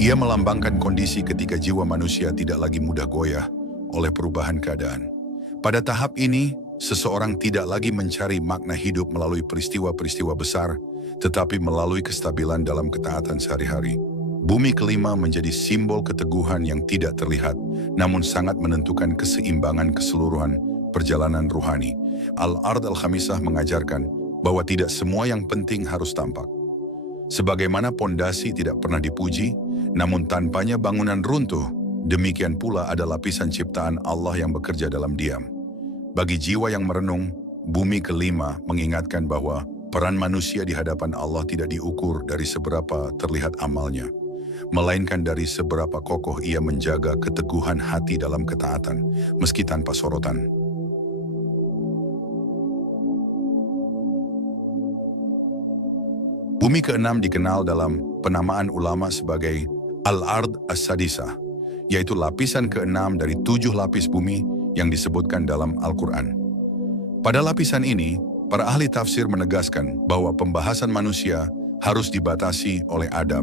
Ia melambangkan kondisi ketika jiwa manusia tidak lagi mudah goyah oleh perubahan keadaan. Pada tahap ini, seseorang tidak lagi mencari makna hidup melalui peristiwa-peristiwa besar, tetapi melalui kestabilan dalam ketaatan sehari-hari. Bumi kelima menjadi simbol keteguhan yang tidak terlihat, namun sangat menentukan keseimbangan keseluruhan perjalanan ruhani. Al-Ard Al-Khamisah mengajarkan bahwa tidak semua yang penting harus tampak. Sebagaimana pondasi tidak pernah dipuji, namun tanpanya bangunan runtuh, demikian pula ada lapisan ciptaan Allah yang bekerja dalam diam. Bagi jiwa yang merenung, bumi kelima mengingatkan bahwa peran manusia di hadapan Allah tidak diukur dari seberapa terlihat amalnya, melainkan dari seberapa kokoh ia menjaga keteguhan hati dalam ketaatan, meski tanpa sorotan. Bumi keenam dikenal dalam penamaan ulama sebagai Al-Ard As-Sadisah, yaitu lapisan keenam dari 7 lapis bumi yang disebutkan dalam Al-Quran. Pada lapisan ini, para ahli tafsir menegaskan bahwa pembahasan manusia harus dibatasi oleh adab,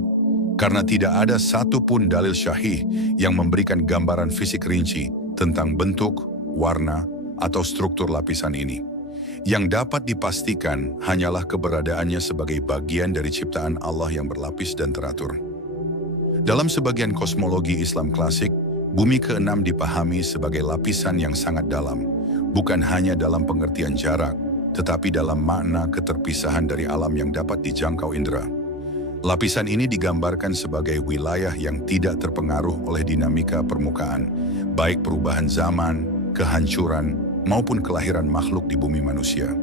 karena tidak ada satupun dalil syahih yang memberikan gambaran fisik rinci tentang bentuk, warna, atau struktur lapisan ini. Yang dapat dipastikan hanyalah keberadaannya sebagai bagian dari ciptaan Allah yang berlapis dan teratur. Dalam sebagian kosmologi Islam klasik, bumi keenam dipahami sebagai lapisan yang sangat dalam, bukan hanya dalam pengertian jarak, tetapi dalam makna keterpisahan dari alam yang dapat dijangkau indera. Lapisan ini digambarkan sebagai wilayah yang tidak terpengaruh oleh dinamika permukaan, baik perubahan zaman, kehancuran, maupun kelahiran makhluk di bumi manusia.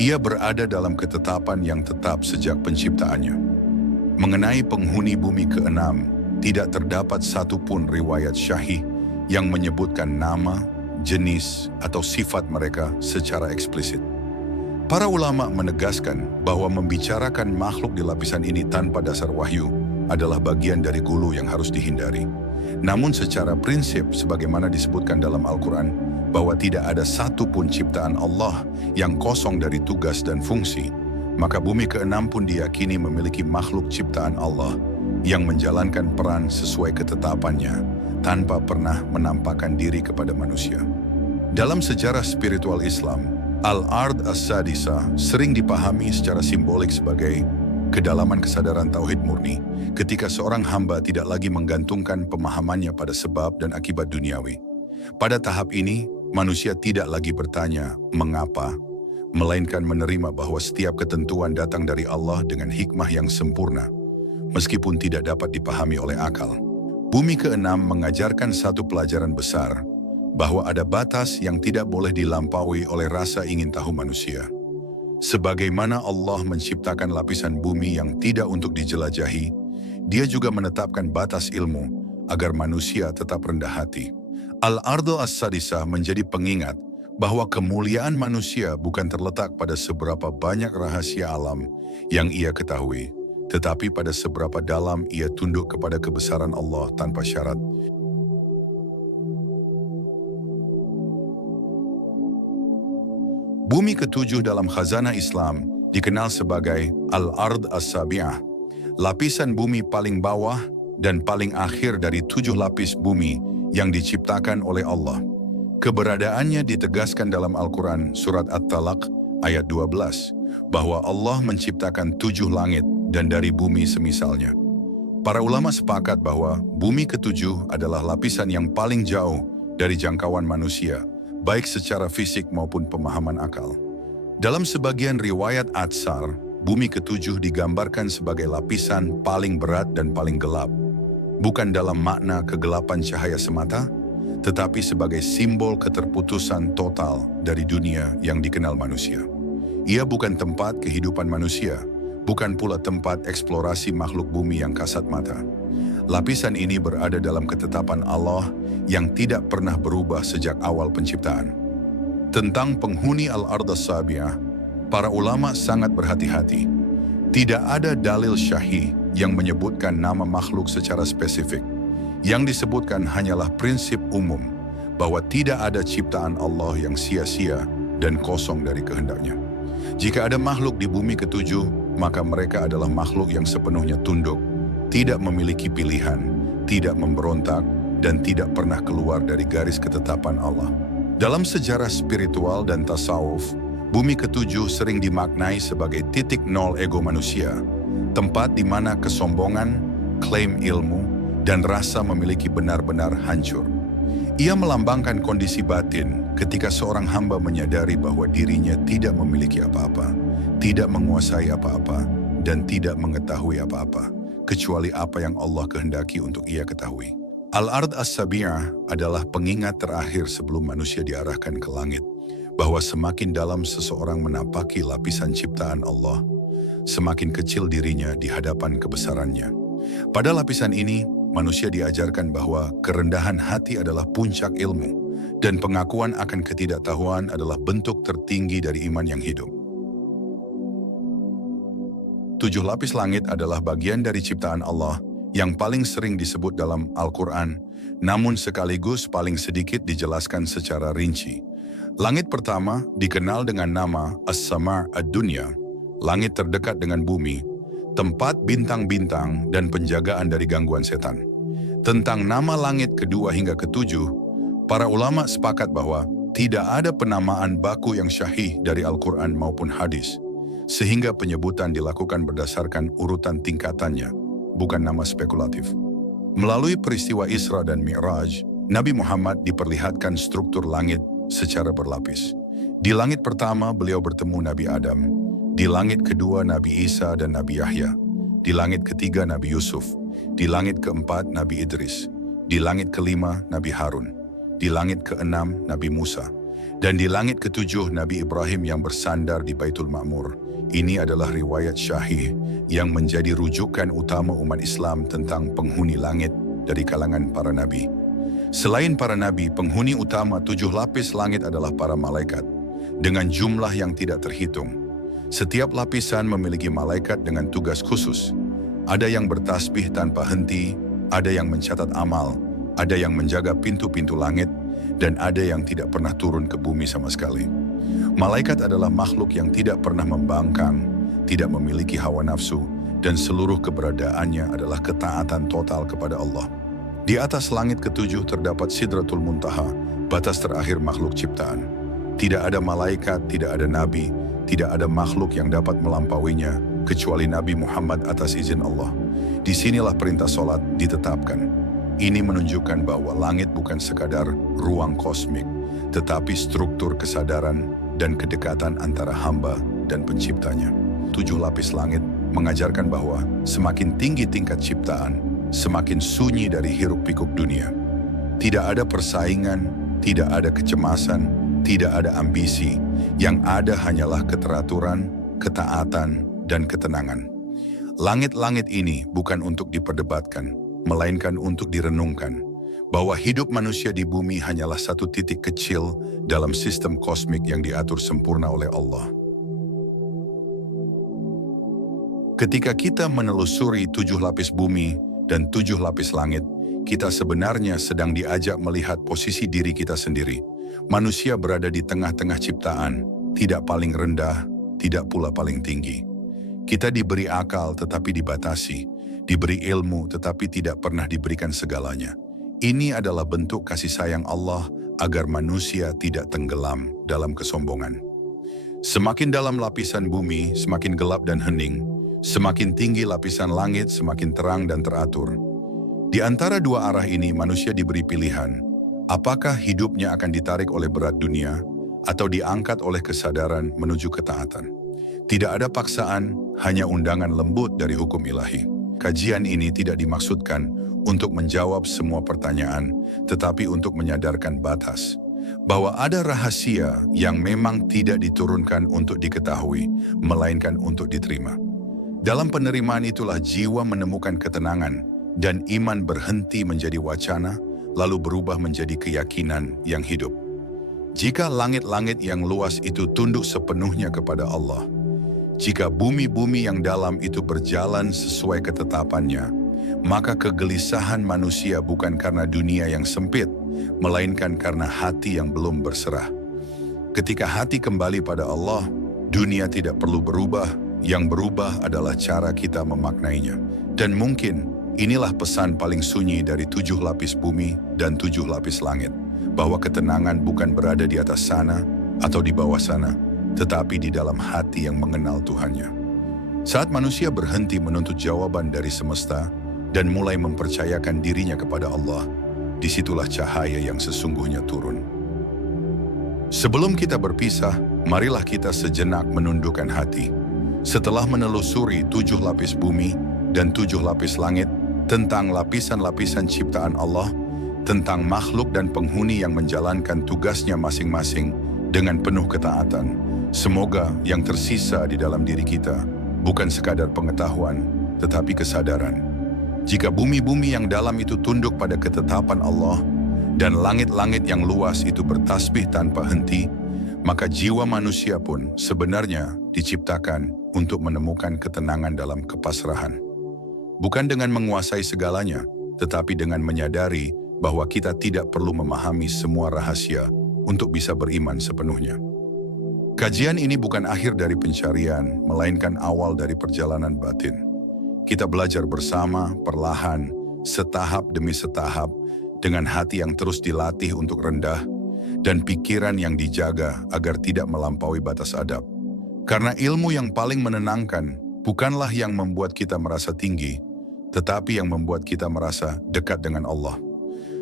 Ia berada dalam ketetapan yang tetap sejak penciptaannya. Mengenai penghuni bumi keenam, tidak terdapat satupun riwayat syahih yang menyebutkan nama, jenis, atau sifat mereka secara eksplisit. Para ulama menegaskan bahwa membicarakan makhluk di lapisan ini tanpa dasar wahyu adalah bagian dari gulu yang harus dihindari. Namun secara prinsip, sebagaimana disebutkan dalam Al-Quran, bahwa tidak ada satupun ciptaan Allah yang kosong dari tugas dan fungsi, maka bumi keenam pun diyakini memiliki makhluk ciptaan Allah yang menjalankan peran sesuai ketetapannya tanpa pernah menampakkan diri kepada manusia. Dalam sejarah spiritual Islam, Al-Ard As-Sadisah sering dipahami secara simbolik sebagai kedalaman kesadaran tauhid murni, ketika seorang hamba tidak lagi menggantungkan pemahamannya pada sebab dan akibat duniawi. Pada tahap ini, manusia tidak lagi bertanya mengapa, melainkan menerima bahwa setiap ketentuan datang dari Allah dengan hikmah yang sempurna, meskipun tidak dapat dipahami oleh akal. Bumi keenam mengajarkan satu pelajaran besar, bahwa ada batas yang tidak boleh dilampaui oleh rasa ingin tahu manusia. Sebagaimana Allah menciptakan lapisan bumi yang tidak untuk dijelajahi, Dia juga menetapkan batas ilmu agar manusia tetap rendah hati. Al-Ard As-Sadisah menjadi pengingat bahwa kemuliaan manusia bukan terletak pada seberapa banyak rahasia alam yang ia ketahui, tetapi pada seberapa dalam ia tunduk kepada kebesaran Allah tanpa syarat. Bumi ketujuh dalam khazanah Islam dikenal sebagai Al-Ard As-Sabi'ah, lapisan bumi paling bawah dan paling akhir dari 7 lapis bumi yang diciptakan oleh Allah. Keberadaannya ditegaskan dalam Al-Quran surat At-Talaq ayat 12, bahwa Allah menciptakan 7 langit dan dari bumi semisalnya. Para ulama sepakat bahwa bumi ketujuh adalah lapisan yang paling jauh dari jangkauan manusia, baik secara fisik maupun pemahaman akal. Dalam sebagian riwayat Atsar, bumi ketujuh digambarkan sebagai lapisan paling berat dan paling gelap, bukan dalam makna kegelapan cahaya semata, tetapi sebagai simbol keterputusan total dari dunia yang dikenal manusia. Ia bukan tempat kehidupan manusia, bukan pula tempat eksplorasi makhluk bumi yang kasat mata. Lapisan ini berada dalam ketetapan Allah yang tidak pernah berubah sejak awal penciptaan. Tentang penghuni Al-Ard As-Sabi'ah, para ulama sangat berhati-hati. Tidak ada dalil syahih yang menyebutkan nama makhluk secara spesifik. Yang disebutkan hanyalah prinsip umum bahwa tidak ada ciptaan Allah yang sia-sia dan kosong dari kehendaknya. Jika ada makhluk di bumi ketujuh, maka mereka adalah makhluk yang sepenuhnya tunduk, tidak memiliki pilihan, tidak memberontak, dan tidak pernah keluar dari garis ketetapan Allah. Dalam sejarah spiritual dan tasawuf, bumi ketujuh sering dimaknai sebagai titik nol ego manusia, tempat di mana kesombongan, klaim ilmu, dan rasa memiliki benar-benar hancur. Ia melambangkan kondisi batin ketika seorang hamba menyadari bahwa dirinya tidak memiliki apa-apa, tidak menguasai apa-apa, dan tidak mengetahui apa-apa, kecuali apa yang Allah kehendaki untuk ia ketahui. Al-Ard As-Sabi'ah adalah pengingat terakhir sebelum manusia diarahkan ke langit, bahwa semakin dalam seseorang menapaki lapisan ciptaan Allah, semakin kecil dirinya di hadapan kebesarannya. Pada lapisan ini, manusia diajarkan bahwa kerendahan hati adalah puncak ilmu, dan pengakuan akan ketidaktahuan adalah bentuk tertinggi dari iman yang hidup. 7 lapis langit adalah bagian dari ciptaan Allah yang paling sering disebut dalam Al-Quran, namun sekaligus paling sedikit dijelaskan secara rinci. Langit pertama dikenal dengan nama As-Sama' Ad-Dunya, langit terdekat dengan bumi, tempat bintang-bintang dan penjagaan dari gangguan setan. Tentang nama langit kedua hingga ketujuh, para ulama sepakat bahwa tidak ada penamaan baku yang syahih dari Al-Quran maupun hadis, sehingga penyebutan dilakukan berdasarkan urutan tingkatannya, bukan nama spekulatif. Melalui peristiwa Isra dan Mi'raj, Nabi Muhammad diperlihatkan struktur langit secara berlapis. Di langit pertama beliau bertemu Nabi Adam, di langit kedua Nabi Isa dan Nabi Yahya, di langit ketiga Nabi Yusuf, di langit keempat Nabi Idris, di langit kelima Nabi Harun, di langit keenam Nabi Musa, dan di langit ketujuh Nabi Ibrahim yang bersandar di Baitul Ma'mur. Ini adalah riwayat syahih yang menjadi rujukan utama umat Islam tentang penghuni langit dari kalangan para nabi. Selain para nabi, penghuni utama 7 lapis langit adalah para malaikat, dengan jumlah yang tidak terhitung. Setiap lapisan memiliki malaikat dengan tugas khusus. Ada yang bertasbih tanpa henti, ada yang mencatat amal, ada yang menjaga pintu-pintu langit, dan ada yang tidak pernah turun ke bumi sama sekali. Malaikat adalah makhluk yang tidak pernah membangkang, tidak memiliki hawa nafsu, dan seluruh keberadaannya adalah ketaatan total kepada Allah. Di atas langit ketujuh terdapat Sidratul Muntaha, batas terakhir makhluk ciptaan. Tidak ada malaikat, tidak ada nabi, tidak ada makhluk yang dapat melampauinya, kecuali Nabi Muhammad atas izin Allah. Disinilah perintah sholat ditetapkan. Ini menunjukkan bahwa langit bukan sekadar ruang kosmik, tetapi struktur kesadaran dan kedekatan antara hamba dan penciptanya. 7 lapis langit mengajarkan bahwa semakin tinggi tingkat ciptaan, semakin sunyi dari hiruk-pikuk dunia. Tidak ada persaingan, tidak ada kecemasan, tidak ada ambisi. Yang ada hanyalah keteraturan, ketaatan, dan ketenangan. Langit-langit ini bukan untuk diperdebatkan, melainkan untuk direnungkan, bahwa hidup manusia di bumi hanyalah satu titik kecil dalam sistem kosmik yang diatur sempurna oleh Allah. Ketika kita menelusuri 7 lapis bumi dan 7 lapis langit, kita sebenarnya sedang diajak melihat posisi diri kita sendiri. Manusia berada di tengah-tengah ciptaan, tidak paling rendah, tidak pula paling tinggi. Kita diberi akal tetapi dibatasi, diberi ilmu tetapi tidak pernah diberikan segalanya. Ini adalah bentuk kasih sayang Allah agar manusia tidak tenggelam dalam kesombongan. Semakin dalam lapisan bumi, semakin gelap dan hening. Semakin tinggi lapisan langit, semakin terang dan teratur. Di antara dua arah ini, manusia diberi pilihan. Apakah hidupnya akan ditarik oleh berat dunia atau diangkat oleh kesadaran menuju ketaatan? Tidak ada paksaan, hanya undangan lembut dari hukum ilahi. Kajian ini tidak dimaksudkan untuk menjawab semua pertanyaan, tetapi untuk menyadarkan batas, bahwa ada rahasia yang memang tidak diturunkan untuk diketahui, melainkan untuk diterima. Dalam penerimaan itulah jiwa menemukan ketenangan, dan iman berhenti menjadi wacana, lalu berubah menjadi keyakinan yang hidup. Jika langit-langit yang luas itu tunduk sepenuhnya kepada Allah, jika bumi-bumi yang dalam itu berjalan sesuai ketetapannya, maka kegelisahan manusia bukan karena dunia yang sempit, melainkan karena hati yang belum berserah. Ketika hati kembali pada Allah, dunia tidak perlu berubah, yang berubah adalah cara kita memaknainya. Dan mungkin inilah pesan paling sunyi dari 7 lapis bumi dan 7 lapis langit, bahwa ketenangan bukan berada di atas sana atau di bawah sana, tetapi di dalam hati yang mengenal Tuhannya. Saat manusia berhenti menuntut jawaban dari semesta dan mulai mempercayakan dirinya kepada Allah, disitulah cahaya yang sesungguhnya turun. Sebelum kita berpisah, marilah kita sejenak menundukkan hati. Setelah menelusuri 7 lapis bumi dan 7 lapis langit, tentang lapisan-lapisan ciptaan Allah, tentang makhluk dan penghuni yang menjalankan tugasnya masing-masing dengan penuh ketaatan, semoga yang tersisa di dalam diri kita bukan sekadar pengetahuan, tetapi kesadaran. Jika bumi-bumi yang dalam itu tunduk pada ketetapan Allah, dan langit-langit yang luas itu bertasbih tanpa henti, maka jiwa manusia pun sebenarnya diciptakan untuk menemukan ketenangan dalam kepasrahan. Bukan dengan menguasai segalanya, tetapi dengan menyadari bahwa kita tidak perlu memahami semua rahasia untuk bisa beriman sepenuhnya. Kajian ini bukan akhir dari pencarian, melainkan awal dari perjalanan batin. Kita belajar bersama, perlahan, setahap demi setahap, dengan hati yang terus dilatih untuk rendah, dan pikiran yang dijaga agar tidak melampaui batas adab. Karena ilmu yang paling menenangkan bukanlah yang membuat kita merasa tinggi, tetapi yang membuat kita merasa dekat dengan Allah.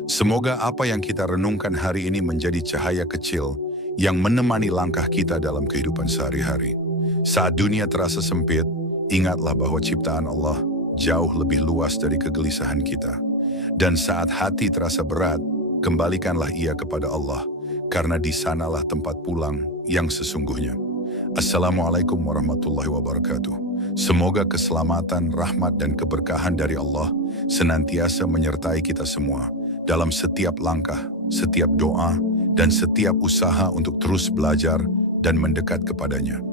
Semoga apa yang kita renungkan hari ini menjadi cahaya kecil yang menemani langkah kita dalam kehidupan sehari-hari. Saat dunia terasa sempit, ingatlah bahwa ciptaan Allah jauh lebih luas dari kegelisahan kita. Dan saat hati terasa berat, kembalikanlah ia kepada Allah, karena di sanalah tempat pulang yang sesungguhnya. Assalamualaikum warahmatullahi wabarakatuh. Semoga keselamatan, rahmat, dan keberkahan dari Allah senantiasa menyertai kita semua dalam setiap langkah, setiap doa, dan setiap usaha untuk terus belajar dan mendekat kepadanya.